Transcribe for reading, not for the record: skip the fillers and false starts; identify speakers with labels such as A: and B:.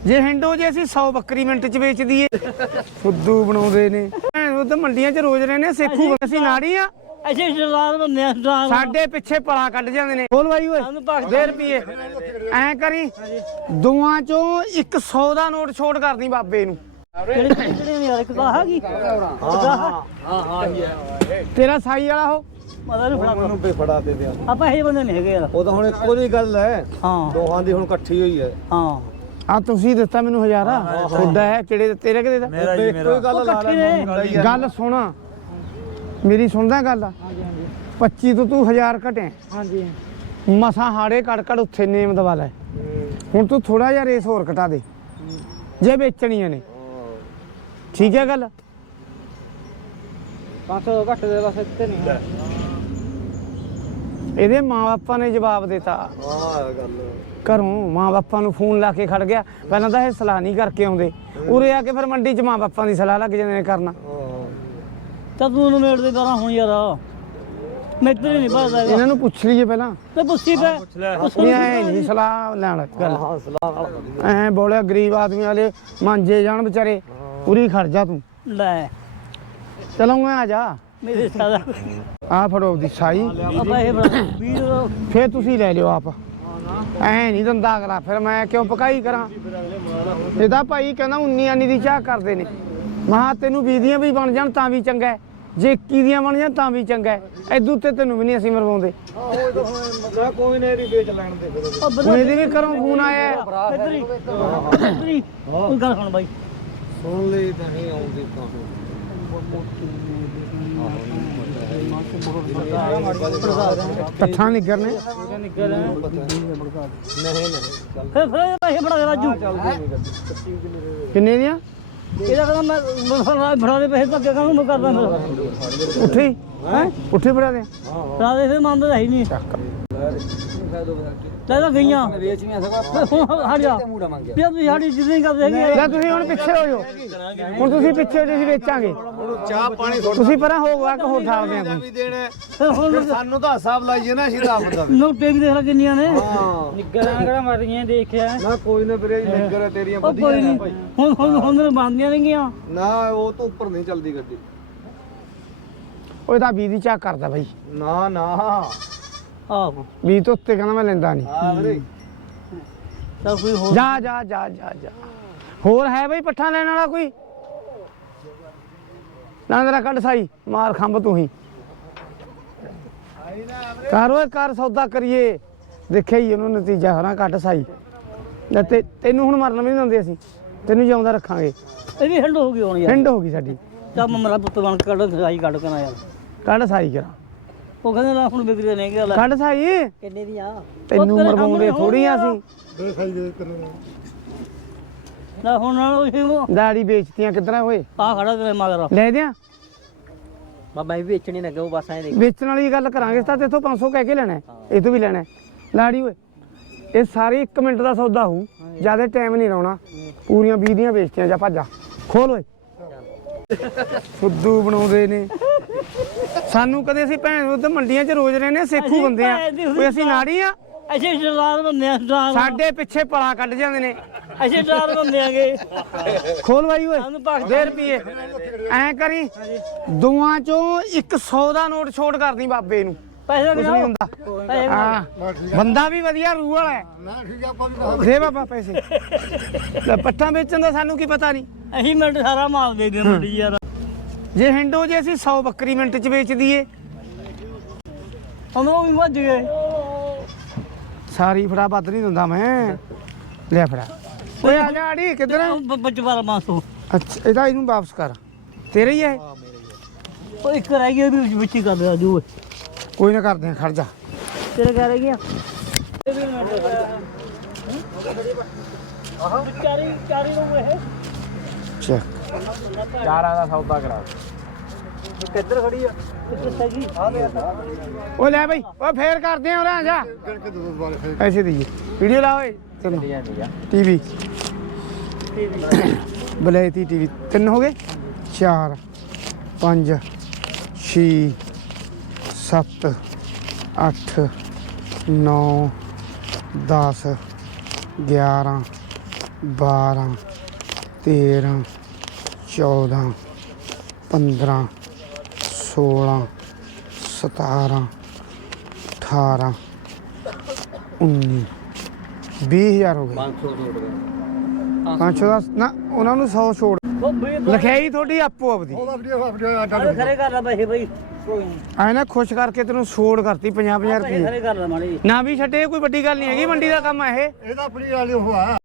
A: ਜੇ ਹਿੰਡੋ ਜੇ ਅਸੀਂ 100 ਬੱਕਰੀ ਮਿੰਟ ਚ ਵੇਚ ਦਈਏ ਫੁੱਦੂ ਬਣਾਉਂਦੇ ਨੇ ਉਹ ਤਾਂ ਮੰਡੀਆਂ ਚ ਰੋਜ਼ ਰਹਿੰਦੇ ਸੇਖੂ ਅਸੀਂ ਨਾੜੀ ਆ
B: ਅਸੀਂ ਸਰਦਾਰ ਬੰਦੇ ਆ ਸਰਦਾਰ
A: ਸਾਡੇ ਪਿੱਛੇ ਪਲਾ ਕੱਢ ਜਾਂਦੇ ਨੇ ਬੋਲ ਬਾਈ ਓਏ 2 ਰੁਪਏ ਐ ਕਰੀ ਦੋਆਂ ਚੋਂ 100 ਦਾ ਨੋਟ ਛੋੜ ਕਰਦੀ ਬਾਬੇ ਨੂੰ
B: ਕਿਹੜੇ ਯਾਰ ਇੱਕ ਤਾਂ ਹੈਗੀ ਹਾਂ
A: ਤੇਰਾ ਸਾਈ ਵਾਲਾ ਉਹ
B: ਮਤਲਬ ਫੜਾ
C: ਮੈਨੂੰ ਵੀ ਫੜਾ ਦੇ ਦਿਆ
B: ਆਪਾਂ ਇਹ ਬੰਦੇ ਨਹੀਂ ਹੈਗੇ ਯਾਰ
C: ਉਹ ਤਾਂ ਹੁਣ ਇੱਕੋ ਦੀ ਗੱਲ ਹੈ
B: ਹਾਂ
C: ਦੋਹਾਂ ਦੀ ਹੁਣ ਇਕੱਠੀ ਹੋਈ ਹੈ
B: ਹਾਂ
A: ਆ ਤੁਸੀਂ ਦਿੱਤਾ ਮੈਨੂੰ 1000 ਤੁਹਾਡਾ ਹੈ ਕਿਹੜੇ ਤੇਰੇ ਕਿਹਦੇ ਦਾ
C: ਇੱਕੋ ਹੀ ਗੱਲ ਲਾ ਲੈ
A: ਗੱਲ ਸੁਣ ਮੇਰੀ ਸੁਣਦਾ ਗੱਲ 25 ਤੋਂ ਤੂੰ 1000 ਘਟਿਆ
B: ਹਾਂਜੀ
A: ਮਸਾਂ ਹਾੜੇ ਕੜ ਉੱਥੇ ਨੇਮ ਦਵਾ ਲੈ ਹੁਣ ਤੂੰ ਥੋੜਾ ਜਿਹਾ ਰੇਸ ਹੋਰ ਘਟਾ ਦੇ ਜੇ ਵੇਚਣੀਆਂ ਨੇ ਠੀਕ ਹੈ ਗੱਲ
B: 500 ਘੱਟ ਦੇ ਬਸ ਇੱਥੇ ਨਹੀਂ
A: ਇਹਦੇ ਮਾਂ-ਬਾਪਾਂ ਨੇ ਜਵਾਬ ਦਿੱਤਾ
C: ਹਾਂ ਗੱਲ
A: ਘਰੋਂ ਮਾਂ-ਬਾਪਾਂ ਨੂੰ ਫੋਨ ਲਾ ਕੇ ਖੜ ਗਿਆ ਪਹਿਲਾਂ ਤਾਂ ਇਹ ਸਲਾਹ ਨਹੀਂ ਕਰਕੇ ਆਉਂਦੇ ਉਰੇ ਆ ਕੇ ਫਿਰ ਮੰਡੀ 'ਚ ਮਾਂ-ਬਾਪਾਂ ਦੀ ਸਲਾਹ ਲੱਗ ਜਾਂਦੇ ਨੇ ਕਰਨਾ
B: ਤਾਂ ਤੂੰ ਨੂੰ ਮੇੜ ਦੇ 12 ਹੁਣ ਯਾਰ ਮੈਤਰੀ ਨਹੀਂ ਬਾਜ਼ਾ
A: ਇਹਨਾਂ ਨੂੰ ਪੁੱਛ ਲਈਏ ਪਹਿਲਾਂ
B: ਤੇ ਪੁੱਛੀ ਪੈ
A: ਨਹੀਂ ਐ ਨਹੀਂ ਸਲਾਹ ਲੈਣ ਗੱਲ
C: ਹਾਂ ਸਲਾਹ ਨਾਲ
A: ਐ ਬੋਲਿਆ ਗਰੀਬ ਆਦਮੀ ਵਾਲੇ ਮਾਂਜੇ ਜਾਣ ਵਿਚਾਰੇ ਪੂਰੀ ਖੜ ਜਾ ਤੂੰ
B: ਲੈ
A: ਚਲੋ ਆ ਜਾ
B: ਮੇਰੇ ਸਾਦਾ
A: ਆ ਫੜੋ ਦੀ ਸਾਈ
B: ਆਪਾਂ ਇਹ ਵੀਰ
A: ਫੇਰ ਤੁਸੀਂ ਲੈ ਲਿਓ ਆਪ ਐ ਨਹੀਂ ਦੰਦਾ ਅਗਲਾ ਫਿਰ ਮੈਂ ਕਿਉਂ ਪਕਾਈ ਕਰਾਂ ਇਹਦਾ ਭਾਈ ਕਹਿੰਦਾ 19 ਆਨੀ ਦੀ ਚਾਹ ਕਰਦੇ ਨੇ ਮਹਾ ਤੈਨੂੰ 20 ਦੀਆਂ ਵੀ ਬਣ ਜਾਣ ਤਾਂ ਵੀ ਚੰਗਾ ਹੈ ਜੇ 21 ਦੀਆਂ ਬਣ ਜਾਣ ਤਾਂ ਵੀ ਚੰਗਾ ਹੈ ਐਦੂ ਤੇ ਤੈਨੂੰ ਵੀ ਨਹੀਂ ਅਸੀਂ ਮਰਵਾਉਂਦੇ
C: ਕੋਈ ਨਹੀਂ ਇਹਦੀ ਵੇਚ ਲੈਣ ਦੇ ਫਿਰ
A: ਹੁਣ ਇਹਦੇ ਵੀ ਘਰੋਂ ਫੋਨ ਆਇਆ
B: ਇੱਧਰੀ ਉਹ ਗੱਲ ਸੁਣ ਬਾਈ
C: ਸੁਣ ਲਈ ਤਾਂ ਨਹੀਂ ਆਉਂਦੀ ਤਾਂ
A: ਕੱਥਾਂ ਨਿੱਗਰ ਨੇ
C: ਨਹੀਂ
B: ਫਿਰ ਪੈਸੇ ਫੜਾ ਦੇ ਰਾਜੂ
A: ਕਿੰਨੇ ਦੀਆਂ
B: ਇਹਦਾ ਕਹਿੰਦਾ ਮੈਂ ਫੜਾ ਦੇ ਪੈਸੇ ਤਾਂ ਅੱਗੇ ਕਾਹਨੂੰ ਮੈਂ ਕਰਦਾ ਫਿਰ
A: ਉੱਠੀ ਹੈ ਉੱਠੀ ਫੜਾ ਦੇ
B: ਫੜਾ ਦੇ ਫਿਰ ਮੰਨਦਾ ਹੀ ਨਹੀਂ ਤਾਂ ਗਈਆਂ
C: ਵੇਚੀਆਂ
B: ਹਟ ਜਾ ਪਿਆ ਤੁਸੀਂ ਸਾਡੀ ਜਿੱਦਾਂ ਹੀ ਕਰਦੇ ਹੈਗੇ
A: ਲੈ ਤੁਸੀਂ ਹੁਣ ਪਿੱਛੇ ਹੋ ਜਾਓ ਹੁਣ ਤੁਸੀਂ ਪਿੱਛੇ ਹੋ ਜਾਓ ਅਸੀਂ ਵੇਚਾਂਗੇ
C: ਚਾਹ ਪਾਣੀ
A: ਤੁਸੀਂ ਪਰਾਂ ਹੋ ਗਿਆ ਕਿ ਹੋਰ ਠਾਲਦੇ ਆ
C: ਵੀ ਦੇਣਾ
B: ਫਿਰ ਹੁਣ
C: ਸਾਨੂੰ ਤਾਂ ਹਿਸਾਬ ਲਾਈਏ ਨਾ ਅਸੀਂ ਤਾਂ ਆਪ ਦਾ
B: ਨੋਟੇ ਵੀ ਦੇਖ ਲੈ ਕਿੰਨੀਆਂ ਨੇ
C: ਹਾਂ
B: ਨਿੱਗਰਾਂ ਕਿਹੜਾ ਮਰ ਗਈਆਂ ਦੇਖਿਆ
C: ਨਾ ਕੋਈ ਨਾ ਵੀਰੇ ਨਿੱਗਰ ਤੇਰੀਆਂ
B: ਉਹ
C: ਵਧੀਆ
B: ਕੋਈ
C: ਨੇ
B: ਨਹੀਂ
C: ਭਾਈ
B: ਹੁਣ ਬਣਦੀਆਂ ਨਹੀਂਗੀਆਂ
C: ਨਾ ਉਹ ਤੋਂ ਉੱਪਰ ਨਹੀਂ ਚੱਲਦੀ ਗੱਡੀ
A: ਉਹ ਤਾਂ 20 ਦੀ ਚਾਹ ਕਰਦਾ ਬਾਈ
C: ਨਾ ਨਾ
B: ਆਹੋ
A: 20 ਤੋਂ ਉੱਤੇ ਕਹਿੰਦਾ ਮੈਂ ਲੈਂਦਾ ਨਹੀਂ
C: ਹਾਂ ਵੀਰੇ
B: ਤਾਂ ਕੋਈ ਹੋਰ
A: ਜਾ ਜਾ ਜਾ ਜਾ ਜਾ ਹੋਰ ਹੈ ਬਈ ਪੱਠਾ ਲੈਣ ਵਾਲਾ ਕੋਈ ਨਾ ਜਰਾ ਕੱਢ ਸਾਈ ਮਾਰ ਖੰਭ ਤੂੰ ਹੀ ਕਰ ਓਏ ਕਰ ਸੌਦਾ ਕਰੀਏ ਦੇਖਿਆ ਹੀ ਉਹਨੂੰ ਨਤੀਜਾ ਹਨਾ ਕੱਢ ਸਾਈ ਤੇ ਤੈਨੂੰ ਹੁਣ ਮਰਨ ਵੀ ਨਹੀਂ ਦਿੰਦੇ ਅਸੀਂ ਤੈਨੂੰ ਜਿਉਂਦਾ ਰੱਖਾਂਗੇ
B: ਇਹ ਵੀ ਹਿੰਡ ਹੋ ਗਈ ਹੁਣ ਯਾਰ
A: ਹਿੰਡ ਹੋ ਗਈ ਸਾਡੀ
B: ਤਾਂ ਮਮਰਾ ਪੁੱਤ ਬਣ ਕੇ ਕੱਢ ਸਾਈ ਕੱਢ ਕੇ ਨਾ ਯਾਰ
A: ਕੱਢ ਸਾਈ ਕਰਾ
B: ਉਹ ਕਹਿੰਦੇ ਨਾ ਹੁਣ ਵਿਕਦੇ ਨਹੀਂ ਗੱਲ
A: ਕੱਢ ਸਾਈ
B: ਕਿੰਨੇ ਦੀਆਂ
A: ਤੈਨੂੰ ਮਰਵਾਉਂਦੇ ਥੋੜੀਆਂ ਅਸੀਂ
C: ਦੇ ਖਾਈ ਦੇ ਕਰ
B: ਨਾ ਹੁਣ ਉਹ
A: ਦਾੜੀ ਵੇਚਤੀਆਂ ਕਿੱਧਰਾਂ ਓਏ
B: ਆ ਖੜਾ ਤੇਰੇ ਮਗਰ
A: ਲੈ ਦਿਆਂ
B: ਬਾਬਾ ਇਹ ਵੇਚਣੀ ਨਾ ਉਹ ਬਸ ਐਂ ਦੇਖ
A: ਵੇਚਣ ਵਾਲੀ ਗੱਲ ਕਰਾਂਗੇ ਤਾਂ ਤੇਥੋਂ 500 ਕਹਿ ਕੇ ਲੈਣਾ ਇਹ ਤੋਂ ਵੀ ਲੈਣਾ ਲਾੜੀ ਓਏ ਇਹ ਸਾਰੇ 1 ਮਿੰਟ ਦਾ ਸੌਦਾ ਹੋਊ ਜਿਆਦਾ ਟਾਈਮ ਨਹੀਂ ਲਾਉਣਾ ਪੂਰੀਆਂ 20 ਦੀਆਂ ਵੇਚਤੀਆਂ ਜਾ ਭੱਜਾ ਖੋਲ ਓਏ ਫੁੱਦੂ ਬਣਾਉਂਦੇ ਨੇ ਸਾਨੂੰ ਕਦੇ ਅਸੀਂ ਭੈਣ ਉਹ ਤਾਂ ਮੰਡੀਆਂ 'ਚ ਰੋਜ਼ ਰਹਿੰਦੇ ਸੇਖੂ ਬੰਦੇ ਆ ਕੋਈ ਅਸੀਂ ਨਾੜੀ ਆ
B: ਅਸੀਂ ਸਰਦਾਰ ਬੰਦੇ ਆ ਸਰਦਾਰ
A: ਸਾਡੇ ਪਿੱਛੇ ਪਲਾ ਕੱਢ ਜਾਂਦੇ ਨੇ
B: ਅਸੀਂ ਸਰਦਾਰ ਬੰਦੇ ਆਗੇ
A: ਖੋਲ ਬਾਈ ਓਏ 2 ਰੁਪਏ ਐ ਕਰੀ ਦੋਆਂ ਚੋਂ 100 ਦਾ ਨੋਟ ਛੋੜ ਕਰਦੀ ਬਾਬੇ ਨੂੰ
B: ਪੈਸੇ
A: ਕੁਛ ਨਹੀਂ ਹੁੰਦਾ ਹਾਂ ਬੰਦਾ ਵੀ ਵਧੀਆ ਰੂਹ ਵਾਲਾ ਹੈ
C: ਨਾ ਠੀਕ ਆ ਆਪਾਂ
A: ਦੇ ਬਾਬਾ ਪੈਸੇ ਲੈ ਪੱਠਾ ਵੇਚਣ ਦਾ ਸਾਨੂੰ ਕੀ ਪਤਾ ਨਹੀਂ
B: ਅਸੀਂ ਮਿੰਟ ਸਾਰਾ ਮਾਲ ਦੇ ਦਿਆਂ ਮੰਡੀ ਯਾਰ
A: ਜੇ ਹਿੰਡੋ ਜੇ ਅਸੀਂ 100 ਬੱਕਰੀ ਮਿੰਟ 'ਚ ਵੇਚ ਦਈਏ
B: ਉਹ ਵੀ ਵੱਜ ਗਏ
A: ਸਾਰੀ ਫੜਾ ਵੱਧ ਨਹੀਂ ਦਿੰਦਾ ਮੈਂ ਲੈ ਫੜਾ ਓਏ ਆ ਜਾ ਆੜੀ ਕਿੱਧਰ ਆ?
B: ਬੱਚ ਵਾਲਾ ਮਾਸੋ
A: ਅੱਛਾ ਇਹਦਾ ਇਹਨੂੰ ਵਾਪਸ ਕਰ ਤੇਰਾ ਹੀ ਹੈ
B: ਉਹ ਇੱਕ ਰਹਿ ਗਿਆ ਵੀ ਵਿੱਚ ਹੀ ਕਰ ਦਿਆ ਜੂ
A: ਕੋਈ ਨਾ ਕਰਦੇ ਆ ਖੜ ਜਾ
B: ਤੇਰੇ ਕਹਿ ਰਹਿ ਗਿਆ ਚਾਰੀ ਨੂੰ ਇਹ
A: ਚੱਕ
C: ਚਾਰਾਂ ਦਾ ਸੌਦਾ ਕਰਾ
B: ਕਿੱਧਰ ਖੜੀ ਆ ਕਿੱਧਰ ਸਗੀ ਆ ਗਿਆ
A: ਓ ਲੈ ਬਈ ਓ ਫੇਰ ਕਰਦੇ ਆ ਉਰੇ ਆ ਜਾ
C: ਕਰਕੇ ਦੋ ਦੁਬਾਰੇ ਫੇਰ
A: ਪੈਸੇ ਦਈਏ ਵੀਡੀਓ ਲਾ ਓਏ ਚਲੋ ਟੀਵੀ ਬਲੈਤੀ ਟੀਵੀ 3 ਹੋ ਗਏ 4 5 6 7 8 9 10 11 12 13 14 15 16 17 18 19 20,000 ਹੋ ਗਏ 500 ਦਾ ਨਾ ਉਹਨਾਂ ਨੂੰ 100 ਛੋੜ
B: ਉਹ ਬਈ
A: ਲਿਖਾਈ ਤੁਹਾਡੀ ਆਪੋ ਆਪਦੀ
B: ਅਰੇ ਖਰੇ ਕਰ ਲੈ ਪੈਸੇ ਬਈ
A: ਐ ਨਾ ਖੁਸ਼ ਕਰਕੇ ਤੈਨੂੰ ਛੋੜ ਕਰਤੀ 50
B: ਪੈਸੇ
A: ਰੁਪਏ
B: ਖਰੇ ਕਰ ਲੈ ਮਾੜੀ
A: ਨਾ ਵੀ ਛੱਡੇ ਕੋਈ ਵੱਡੀ ਗੱਲ ਨਹੀਂ ਹੈਗੀ ਮੰਡੀ ਦਾ ਕੰਮ ਆ ਇਹ
C: ਇਹਦਾ ਆਪਣੀ ਵਾਲੀ ਉਹ ਆ